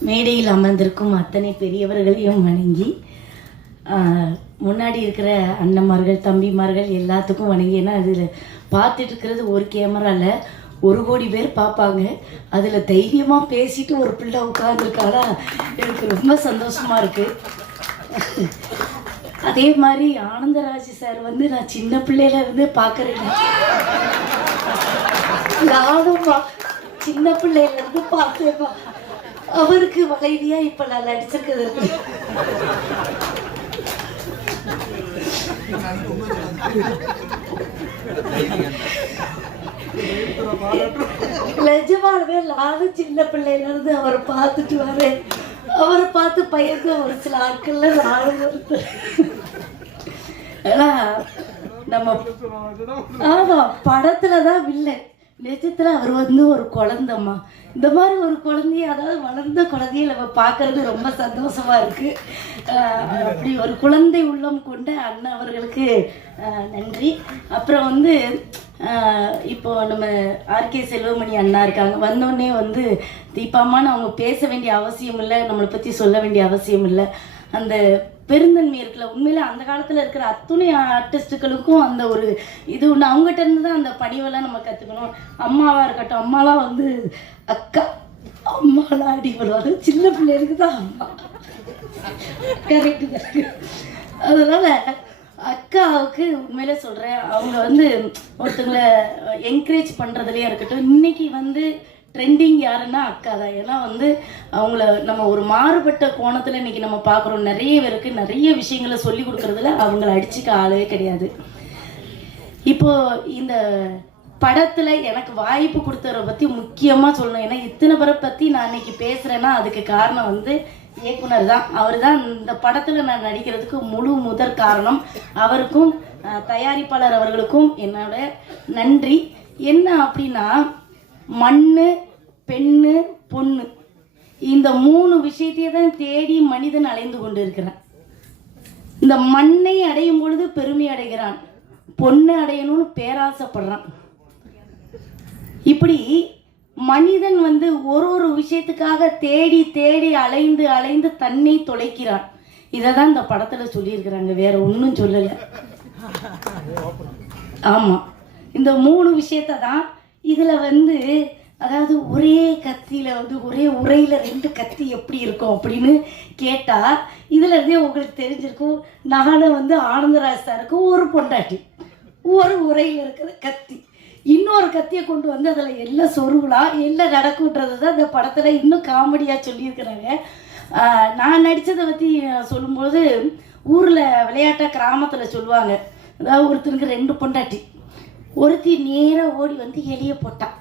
மேடையில் அமர்ந்திருக்கும் அத்தனை பெரியவர்களையும் வணங்கி முன்னாடி இருக்கிற அண்ணன்மார்கள் தம்பிமார்கள் எல்லாத்துக்கும் வணங்கி ஏன்னா அதில் பார்த்துட்டு இருக்கிறது ஒரு கேமராவில் ஒரு கோடி பேர் பார்ப்பாங்க. அதில் தைரியமாக பேசிட்டு ஒரு பிள்ளை உட்காந்துருக்காளா எனக்கு ரொம்ப சந்தோஷமாக இருக்குது அதே மாதிரி ஆனந்தராஜ் சார் வந்து நான் சின்ன பிள்ளையில இருந்து பார்க்குறேன் நானும் சின்ன பிள்ளையில இருந்து பார்த்தேன்ப்பா அவருக்கு வளைவியா இப்ப நான் நடிச்சிருக்கிறது. இருக்கு நிஜமாலுமே நானும் சின்ன பிள்ளையில இருந்து அவரை பார்த்துட்டு வரேன். அவரை பார்த்து பையனுக்கு ஒரு சில ஆட்கள்ல நானும் ஒருத்தர். ஏன்னா நம்ம ஆமா படத்துல தான் வில்லன். நிஜத்துல அவர் வந்து ஒரு குழந்தம்மா. இந்த மாதிரி ஒரு குழந்தைய அதாவது வளர்ந்த குழந்தைய நம்ம பார்க்கறது ரொம்ப சந்தோஷமா இருக்கு. ஆஹ் அப்படி ஒரு குழந்தை உள்ளம் கொண்ட அண்ணன் அவர்களுக்கு ஆஹ் நன்றி. அப்புறம் வந்து ஆஹ் இப்போ நம்ம ஆர்கே செல்வமணி அண்ணா இருக்காங்க. வந்தோடனே வந்து தீபாமான்னு அவங்க பேச வேண்டிய அவசியம் இல்லை நம்மளை பற்றி சொல்ல வேண்டிய அவசியம் இல்லை. அந்த பெருந்தன்மை இருக்குல்ல உண்மையில அந்த காலத்தில் இருக்கிற அத்துணை ஆர்டிஸ்ட்டுகளுக்கும் அந்த ஒரு இது ஒன்று அவங்ககிட்ட இருந்து தான் அந்த பணிவெல்லாம் நம்ம கற்றுக்கணும் அம்மாவாக இருக்கட்டும் அம்மாலாம் வந்து அக்கா அம்மாலாம் அடி வருவாங்க சின்ன பிள்ளைகளுக்கு தான் அம்மா. கரெக்டு கரெக்டு அதனால அக்காவுக்கு உண்மையிலே சொல்கிறேன் அவங்க வந்து ஒருத்தங்களை என்கரேஜ் பண்ணுறதுலையே இருக்கட்டும் இன்னைக்கு வந்து ட்ரெண்டிங் யாருன்னா அக்கா தான். ஏன்னா வந்து அவங்கள நம்ம ஒரு மாறுபட்ட கோணத்தில் இன்னைக்கு நம்ம பார்க்குறோம். நிறைய பேருக்கு நிறைய விஷயங்களை சொல்லி கொடுக்கறதுல அவங்கள அடிச்சுக்க ஆளே கிடையாது. இப்போ இந்த படத்தில் எனக்கு வாய்ப்பு கொடுத்தவரை பற்றி முக்கியமாக சொல்லணும். ஏன்னா இத்தனை பேரை பற்றி நான் இன்னைக்கு பேசுகிறேன்னா அதுக்கு காரணம் வந்து இயக்குனர் தான். அவர் தான் இந்த படத்தில் நான் நடிக்கிறதுக்கு முழு முதற் காரணம். அவருக்கும் தயாரிப்பாளர் அவர்களுக்கும் என்னோட நன்றி. என்ன அப்படின்னா மண்ணு பெண்ணு பொண்ணு. இந்த மூணு விஷயத்தையே தான் தேடி மனிதன் அலைந்து கொண்டு இருக்கிறான் இந்த மண்ணை அடையும் பொழுது பெருமை அடைகிறான். பொண்ணை அடையணும்னு பேராசைப்படுறான். இப்படி மனிதன் வந்து ஒரு ஒரு விஷயத்துக்காக தேடி தேடி அலைந்து அலைந்து தன்னை தொலைக்கிறான். இதை தான் இந்த படத்தில் சொல்லியிருக்கிறாங்க. வேற ஒன்றும் சொல்லலை. ஆமாம் இந்த மூணு விஷயத்தை தான் இதில் வந்து அதாவது ஒரே கத்தியில் வந்து ஒரே உரையில் ரெண்டு கத்தி எப்படி இருக்கும் அப்படின்னு கேட்டால் இதில் இருந்தே உங்களுக்கு தெரிஞ்சிருக்கும் நானும் வந்து ஆனந்தராஜ் சாருக்கு ஒரு பொண்டாட்டி ஒரு உரையில் இருக்கிற கத்தி. இன்னொரு கத்தியை கொண்டு வந்து அதில் எல்லாம் சொருகலாம் எல்லாம் நடக்குன்றது தான் இந்த படத்தில் இன்னும் காமெடியாக சொல்லியிருக்கிறாங்க. நான் நடித்ததை பற்றி சொல்லும்போது ஊரில் விளையாட்டாக கிராமத்தில் சொல்லுவாங்க. அதாவது ஒருத்தருக்கு ரெண்டு பொண்டாட்டி. ஒருத்தி நேராக ஓடி வந்து எலிய போட்டான்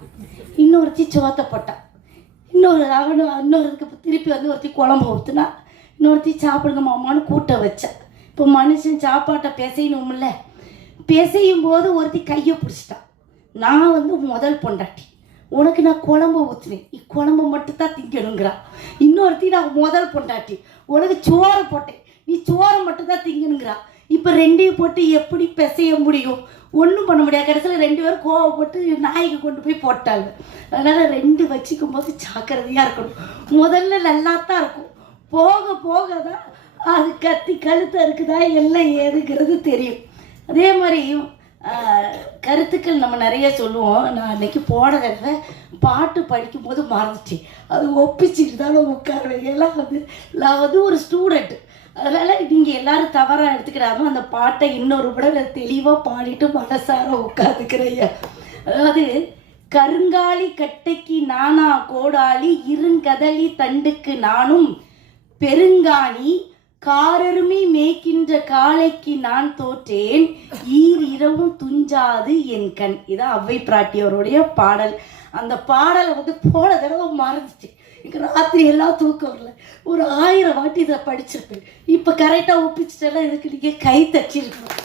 இன்னொருத்தி சோத்தை போட்டான் இன்னொரு அவனு இன்னொருக்கு திருப்பி வந்து ஒருத்தி குழம்பு ஊற்றுனா இன்னொருத்தி சாப்பிடுங்க மாமான்னு கூட்ட வச்சேன் இப்போ மனுஷன் சாப்பாட்டை பிசையணும்ல. பிசையும் போது ஒருத்தி கையை பிடிச்சிட்டான் நான் வந்து முதல் பொண்டாட்டி. உனக்கு நான் குழம்பு ஊற்றுனேன் நீ குழம்பு மட்டும்தான் திங்கணுங்கிறான் திங்கணுங்கிறா. இன்னொருத்தி நான் முதல் பொண்டாட்டி. உனக்கு சோறை போட்டேன். நீ சோறை மட்டும்தான் திங்கணுங்கிறான் திங்கணுங்கிறா. இப்போ ரெண்டையும் போட்டு எப்படி பிசைய முடியும்? ஒன்றும் பண்ண முடியாது. கடைசியில் ரெண்டு பேரும் கோவப்பட்டு நாய்க்கு கொண்டு போய் போட்டாங்க. அதனால் ரெண்டு வச்சுக்கும் போது ஜாக்கிரதையாக இருக்கணும். முதல்ல நல்லா தான் இருக்கும். போக போக தான் அது கத்தி கழுத்தை இருக்குதா எல்லாம் ஏதுங்கிறது தெரியும். அதே மாதிரி கருத்துக்கள் நம்ம நிறைய சொல்லுவோம். நான் அன்னைக்கு போன தடவை பாட்டு படிக்கும்போது மறந்துச்சு அது ஒப்பிச்சுட்டு தான் உட்காருவேன். எல்லாம் வந்து நான் வந்து ஒரு ஸ்டூடெண்ட்டு அதனால் நீங்கள் எல்லாரும் தவறாக எடுத்துக்கிறாம அந்த பாட்டை இன்னொரு விட தெளிவாக பாடிட்டு மனசார உட்காந்துக்கிறையா அதாவது கருங்காலி கட்டைக்கு நானா கோடாலி இருங்கதலி தண்டுக்கு நானும் பெருங்காணி காரருமை மேய்க்கின்ற காளைக்கு நான் தோற்றேன் ஈர் இரவும் துஞ்சாது என் கண். இதான் அவ்வை பிராட்டியவருடைய பாடல். அந்த பாடலை வந்து போன தடவை மறந்துச்சு. எனக்கு ராத்திரி எல்லாம் தூக்கம் வரல. ஒரு ஆயிரம் வாட்டி இதை படிச்சிருப்பேன். இப்போ கரெக்டாக ஒப்பிச்சிட்டெல்லாம் இதுக்கு நீங்கள் கை தச்சிருக்கணும்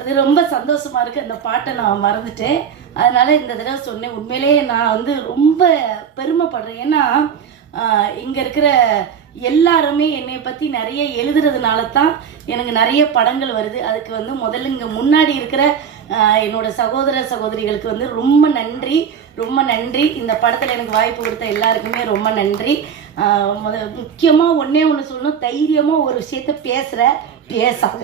அது ரொம்ப சந்தோஷமா இருக்கு. அந்த பாட்டை நான் மறந்துட்டேன். அதனால இந்த தடவை சொன்னேன். உண்மையிலேயே நான் வந்து ரொம்ப பெருமைப்படுறேன். ஏன்னா இங்கே இருக்கிற எல்லாருமே என்னை பற்றி நிறைய எழுதுறதுனால தான் எனக்கு நிறைய படங்கள் வருது. அதுக்கு வந்து முதல்ல இங்கே முன்னாடி இருக்கிற என்னோட சகோதர சகோதரிகளுக்கு வந்து ரொம்ப நன்றி ரொம்ப நன்றி. இந்த படத்தில் எனக்கு வாய்ப்பு கொடுத்த எல்லாருக்குமே ரொம்ப நன்றி. முக்கியமாக ஒன்றே ஒன்று சொல்லணும். தைரியமாக ஒரு விஷயத்த பேசுகிற பேசாத.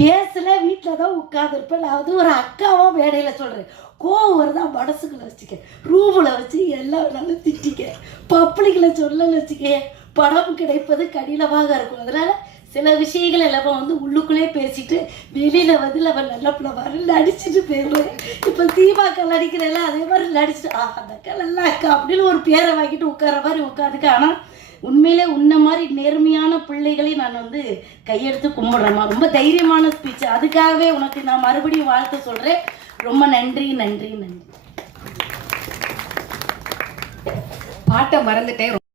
பேசல வீட்டில் தான் உட்காந்துருப்பேன் நான் வந்து ஒரு அக்காவும் மேடையில் சொல்கிறேன் கோவர் தான் மனசுக்குள்ள வச்சுக்க. ரூமில் வச்சு எல்லா வேணாலும் திட்டிக்க. பப்ளிக்கில் சொல்லலை வச்சுக்க. படம் கிடைப்பது கடினமாக இருக்கும். அதனால் சில விஷயங்கள் எல்லாம் வந்து உள்ளுக்குள்ளே பேசிட்டு வெளியில் வந்து நம்ம நல்ல பிள்ளை வரல நடிச்சுட்டு போயிடுவேன் இப்போ தீபாக்கா நடிக்கிறேன்ல அதே மாதிரி நடிச்சுட்டு ஆ அந்த அக்கா நல்லா இருக்கா? அப்படின்னு ஒரு பேரை வாங்கிட்டு உட்கார மாதிரி உட்காந்துக்க. ஆனால் உண்மையிலே உன்ன மாதிரி நேர்மையான பிள்ளைகளை நான் வந்து கையெடுத்து கும்பிடுறேம்மா. ரொம்ப தைரியமான ஸ்பீச் அதுக்காகவே உனக்கு நான் மறுபடியும் வாழ்த்து சொல்கிறேன் ரொம்ப நன்றி நன்றி நன்றி. பாட்டை மறந்துட்டேன்.